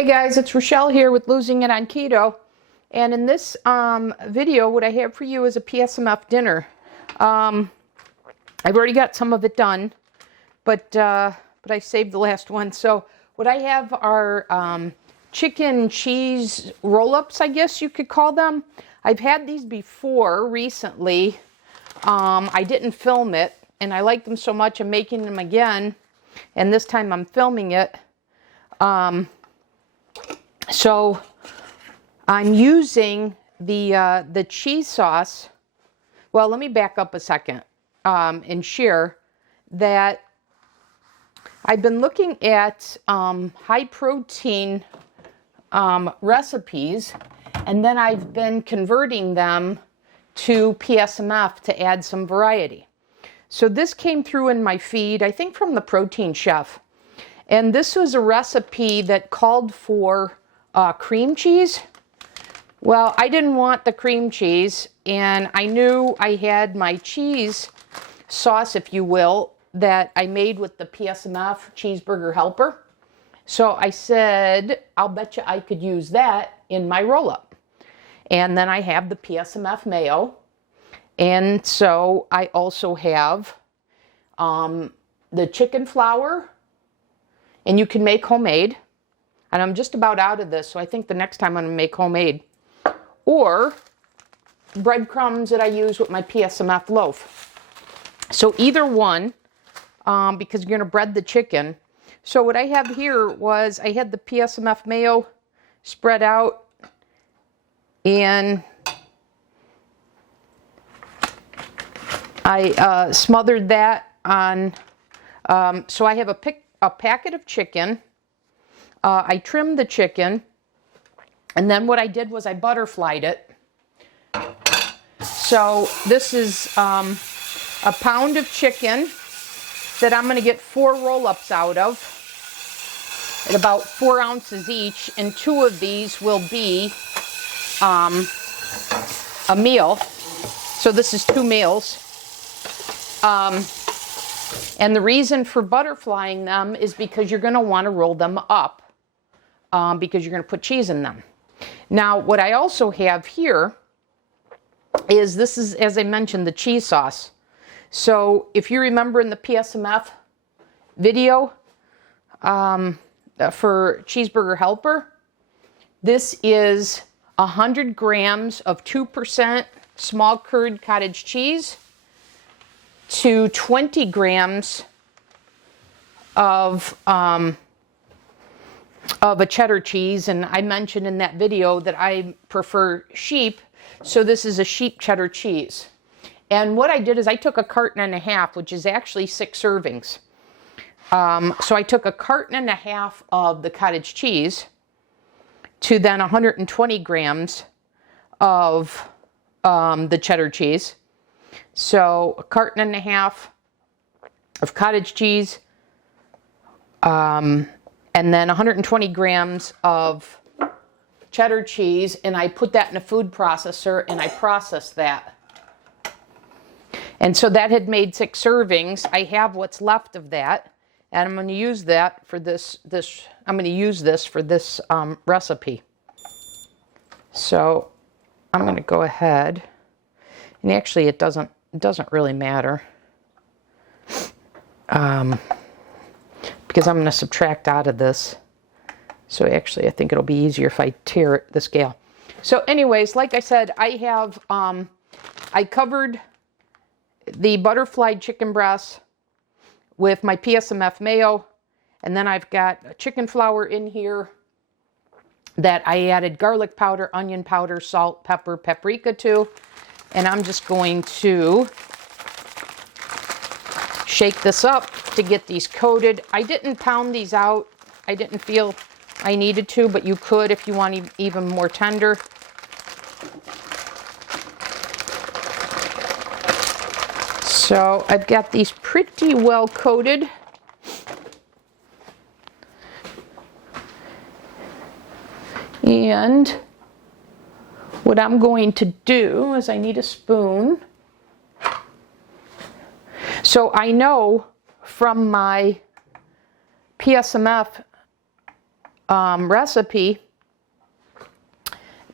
Hey guys, it's Rochelle here with Losing It on Keto, and in this video what I have for you is a PSMF dinner. I've already got some of it done, but I saved the last one. So what I have are chicken cheese roll-ups, I guess you could call them. I've had these before recently. I didn't film it, and I like them so much I'm making them again, and this time I'm filming it. So I'm using the cheese sauce. Well, let me back up a second and share that I've been looking at high protein recipes, and then I've been converting them to PSMF to add some variety. So this came through in my feed, I think from the Protein Chef. And this was a recipe that called for cream cheese. Well, I didn't want the cream cheese, and I knew I had my cheese sauce, if you will, that I made with the PSMF cheeseburger helper. So I said, I'll bet you I could use that in my roll-up. And then I have the PSMF mayo. And so I also have the chicken flour, and you can make homemade. And I'm just about out of this, so I think the next time I'm going to make homemade. Or breadcrumbs that I use with my PSMF loaf. So either one, because you're going to bread the chicken. So what I have here was I had the PSMF mayo spread out, and I smothered that on, so I have a packet of chicken. I trimmed the chicken, and then what I did was I butterflied it. So this is a pound of chicken that I'm going to get 4 roll-ups out of at about 4 ounces each, and 2 of these will be a meal. So this is 2 meals. And the reason for butterflying them is because you're going to want to roll them up. Because you're going to put cheese in them. Now, what I also have here is, this is, as I mentioned, the cheese sauce. So if you remember in the PSMF video for cheeseburger helper, this is 100 grams of 2% small curd cottage cheese to 20 grams of a cheddar cheese, and I mentioned in that video that I prefer sheep, so this is a sheep cheddar cheese. And what I did is I took a carton and a half, which is actually 6 servings. So I took a carton and a half of the cottage cheese to then 120 grams of the cheddar cheese. So a carton and a half of cottage cheese, and then 120 grams of cheddar cheese, and I put that in a food processor and I processed that. And so that had made 6 servings. I have what's left of that, and I'm going to use that for this I'm going to use this for this recipe. So I'm going to go ahead, and actually it doesn't really matter. Because I'm going to subtract out of this. So actually, I think it'll be easier if I tear the scale. So anyways, like I said, I have, I covered the butterflied chicken breast with my PSMF mayo. And then I've got chicken flour in here that I added garlic powder, onion powder, salt, pepper, paprika to. And I'm just going to shake this up to get these coated. I didn't pound these out. I didn't feel I needed to, but you could if you want even more tender. So I've got these pretty well coated. And what I'm going to do is I need a spoon. So I know from my PSMF recipe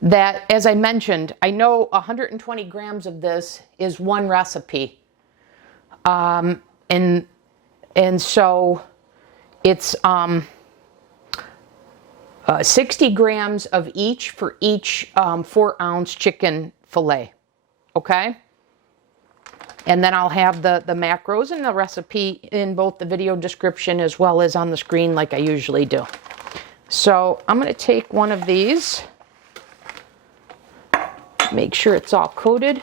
that, as I mentioned, I know 120 grams of this is one recipe. And so it's 60 grams of each for each 4-ounce chicken fillet. Okay? And then I'll have the macros and the recipe in both the video description as well as on the screen like I usually do. So I'm going to take one of these, make sure it's all coated.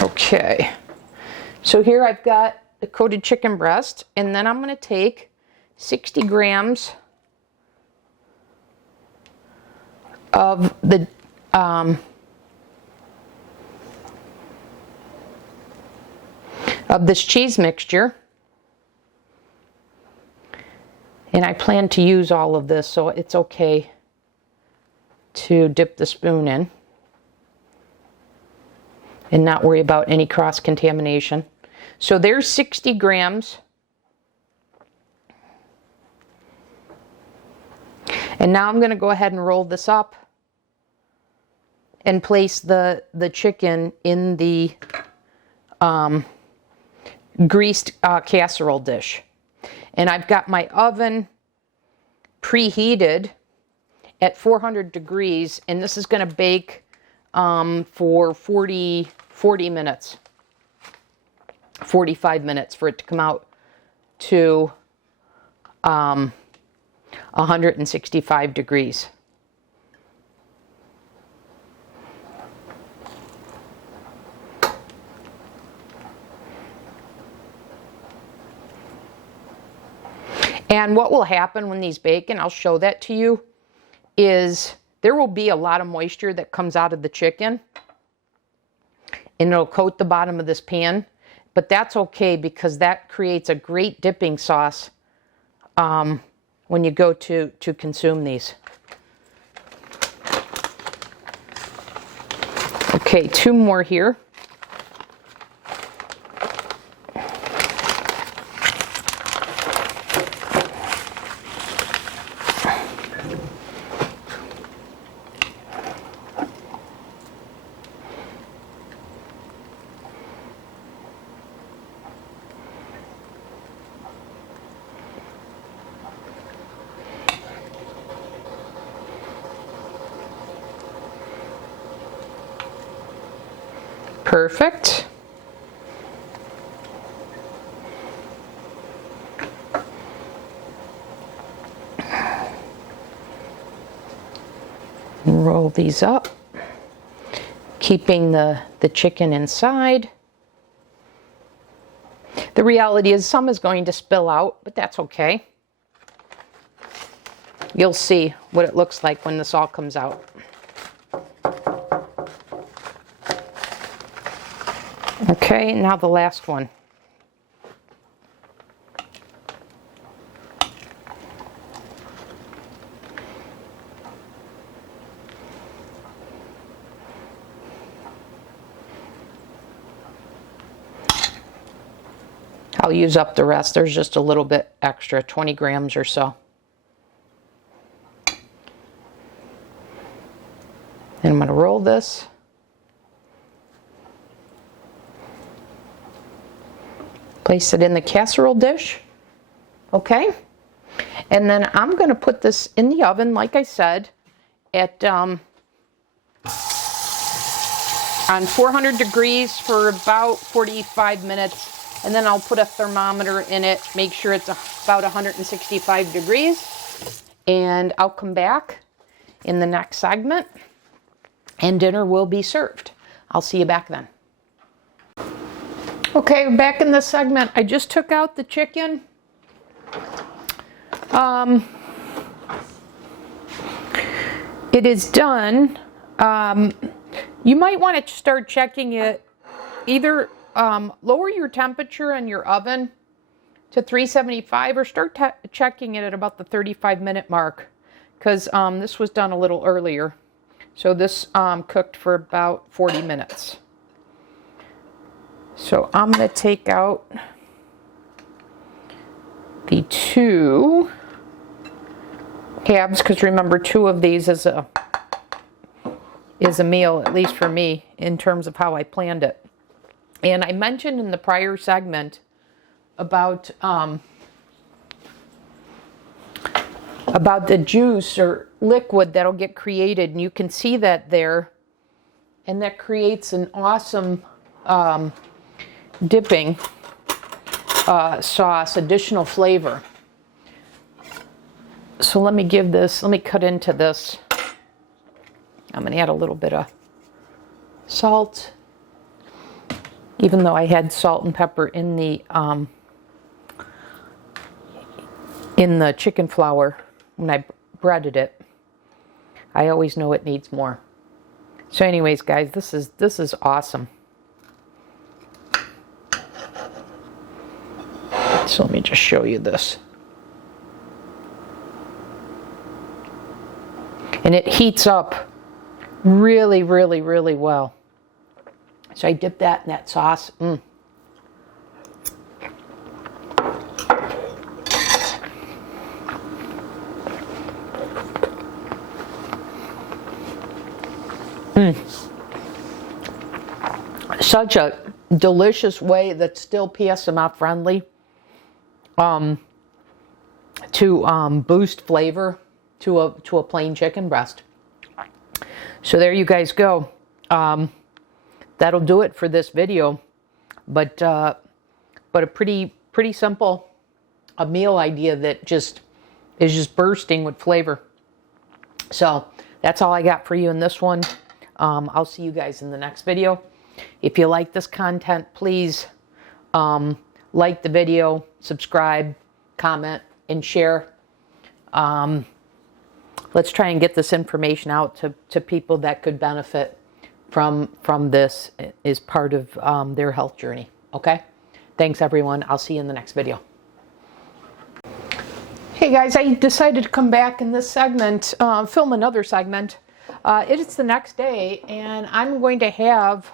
Okay, so here I've got the coated chicken breast, and then I'm going to take 60 grams of the of this cheese mixture, and I plan to use all of this, so it's okay to dip the spoon in and not worry about any cross-contamination. So there's 60 grams. And now I'm going to go ahead and roll this up and place the chicken in the greased casserole dish. And I've got my oven preheated at 400 degrees, and this is going to bake for 40 minutes, 45 minutes for it to come out to 165 degrees. And what will happen when these bake, and I'll show that to you, is there will be a lot of moisture that comes out of the chicken, and it'll coat the bottom of this pan. But that's okay, because that creates a great dipping sauce when you go to consume these. Okay, 2 more here. Perfect. Roll these up, keeping the chicken inside. The reality is some is going to spill out, but that's okay. You'll see what it looks like when this all comes out. Okay, now the last one. I'll use up the rest. There's just a little bit extra, 20 grams or so. And I'm going to roll this. Place it in the casserole dish. Okay. And then I'm going to put this in the oven, like I said, at on 400 degrees for about 45 minutes. And then I'll put a thermometer in it, make sure it's about 165 degrees. And I'll come back in the next segment, and dinner will be served. I'll see you back then. Okay, back in this segment. I just took out the chicken. It is done. You might want to start checking it. Either lower your temperature in your oven to 375 or start checking it at about the 35-minute mark, because this was done a little earlier. So this cooked for about 40 minutes. So I'm going to take out the 2 halves, because remember, 2 of these is a meal, at least for me, in terms of how I planned it. And I mentioned in the prior segment about the juice or liquid that'll get created, and you can see that there, and that creates an awesome dipping sauce, additional flavor. So let me cut into this. I'm going to add a little bit of salt, even though I had salt and pepper in the chicken flour when I breaded it. I always know it needs more. So anyways, guys, this is awesome. So let me just show you this. And it heats up really, really, really well. So I dip that in that sauce. Such a delicious way that's still PSMF friendly to boost flavor to a plain chicken breast. So there you guys go. That'll do it for this video, but a pretty simple meal idea that is just bursting with flavor. So that's all I got for you in this one. I'll see you guys in the next video. If you like this content, please like the video, subscribe, comment, and share. Let's try and get this information out to people that could benefit from this as part of their health journey. Okay? Thanks, everyone. I'll see you in the next video. Hey, guys, I decided to come back in this segment, film another segment. It's the next day, and I'm going to have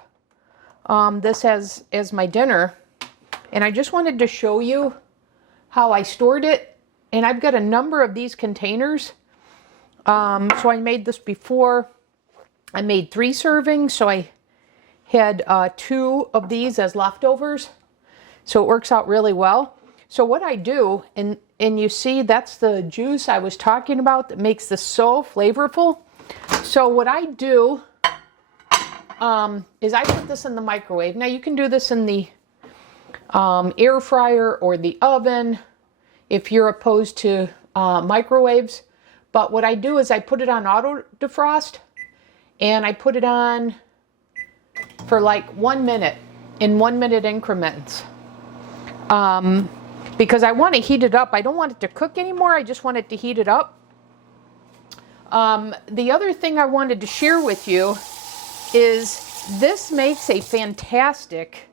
this as my dinner. And I just wanted to show you how I stored it. And I've got a number of these containers. So I made this before. I made 3 servings, so I had 2 of these as leftovers. So it works out really well. So what I do, and you see that's the juice I was talking about that makes this so flavorful. So what I do is I put this in the microwave. Now you can do this in the air fryer or the oven if you're opposed to microwaves. But what I do is I put it on auto defrost, and I put it on for like 1 minute in 1 minute increments. Because I want to heat it up. I don't want it to cook anymore. I just want it to heat it up. The other thing I wanted to share with you is this makes a fantastic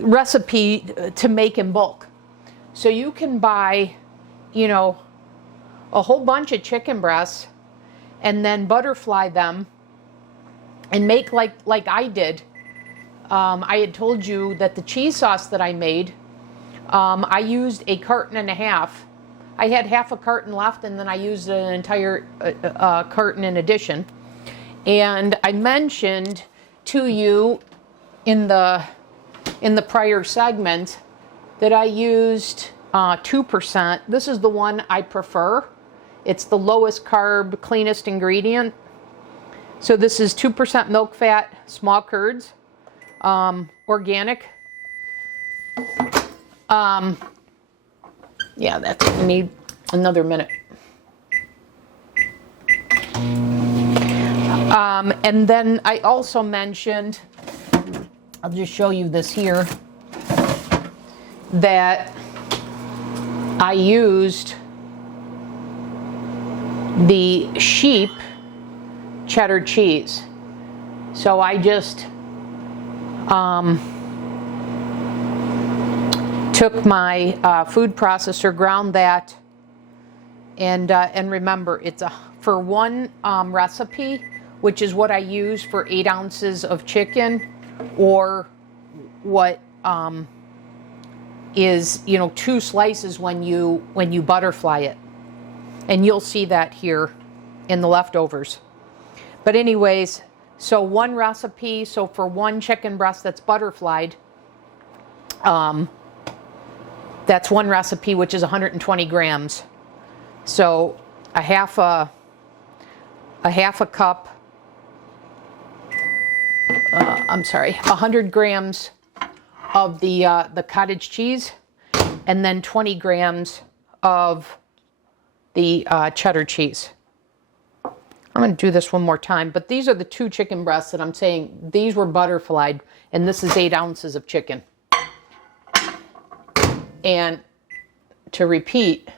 recipe to make in bulk. So you can buy, you know, a whole bunch of chicken breasts and then butterfly them and make like I did. I had told you that the cheese sauce that I made, I used 1.5 cartons. I had half a carton left, and then I used an entire carton in addition. And I mentioned to you in the prior segment that I used 2%. This is the one I prefer. It's the lowest carb, cleanest ingredient. So this is 2% milk fat, small curds, organic. Yeah, that's what we need. Another minute. And then I also mentioned, I'll just show you this here, that I used the Sheep Cheddar Cheese. So I just took my food processor, ground that, and remember, it's for one recipe, which is what I use for 8 ounces of chicken, or what is, you know, 2 slices when you butterfly it. And you'll see that here in the leftovers. But anyways, so one recipe, so for one chicken breast that's butterflied, that's one recipe, which is 120 grams. So a half a cup, I'm sorry, 100 grams of the cottage cheese, and then 20 grams of the cheddar cheese. I'm going to do this one more time, but these are the 2 chicken breasts that I'm saying, these were butterflied, and this is 8 ounces of chicken. And to repeat,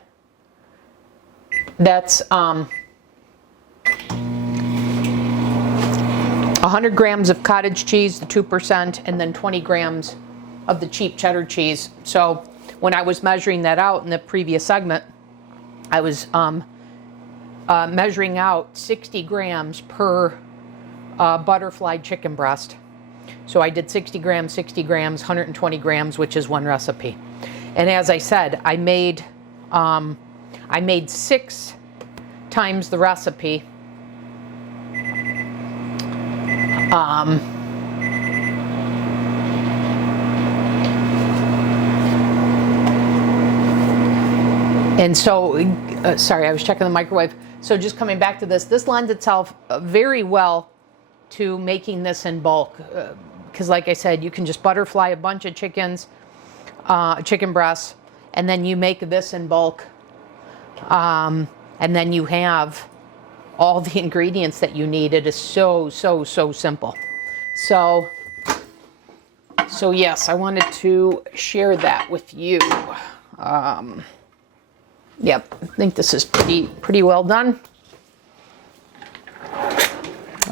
that's 100 grams of cottage cheese, the 2%, and then 20 grams of the cheap cheddar cheese. So when I was measuring that out in the previous segment, I was measuring out 60 grams per butterfly chicken breast. So I did 60 grams, 120 grams, which is one recipe. And as I said, I made 6 times the recipe. And so, sorry, I was checking the microwave. So just coming back to this lends itself very well to making this in bulk. Because like I said, you can just butterfly a bunch of chicken breasts, and then you make this in bulk. And then you have all the ingredients that you need. It is so simple. So yes, I wanted to share that with you. Yep, I think this is pretty well done.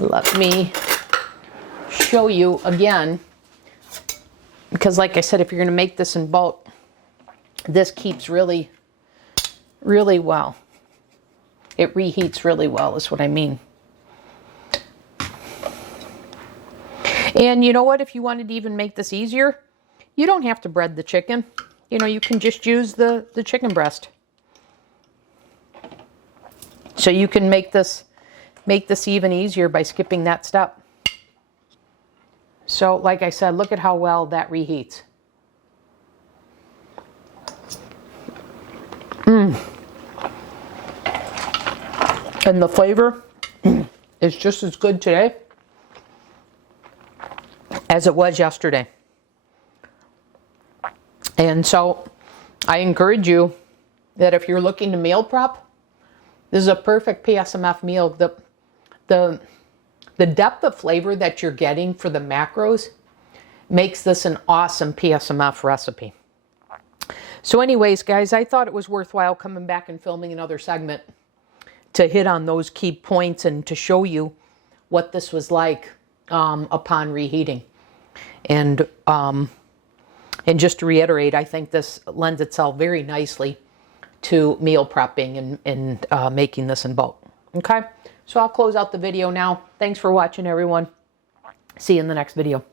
Let me show you again, because like I said, if you're going to make this in bulk, this keeps really well. It reheats really well, is what I mean. And you know what? If you wanted to even make this easier, you don't have to bread the chicken. You know, you can just use the chicken breast. So you can make this even easier by skipping that step. So like I said, look at how well that reheats. And the flavor is just as good today as it was yesterday. And so I encourage you that if you're looking to meal prep, this is a perfect PSMF meal. The depth of flavor that you're getting for the macros makes this an awesome PSMF recipe. So anyways, guys, I thought it was worthwhile coming back and filming another segment to hit on those key points and to show you what this was like upon reheating. And just to reiterate, I think this lends itself very nicely to meal prepping and making this in bulk. Okay, so I'll close out the video now. Thanks for watching, everyone. See you in the next video.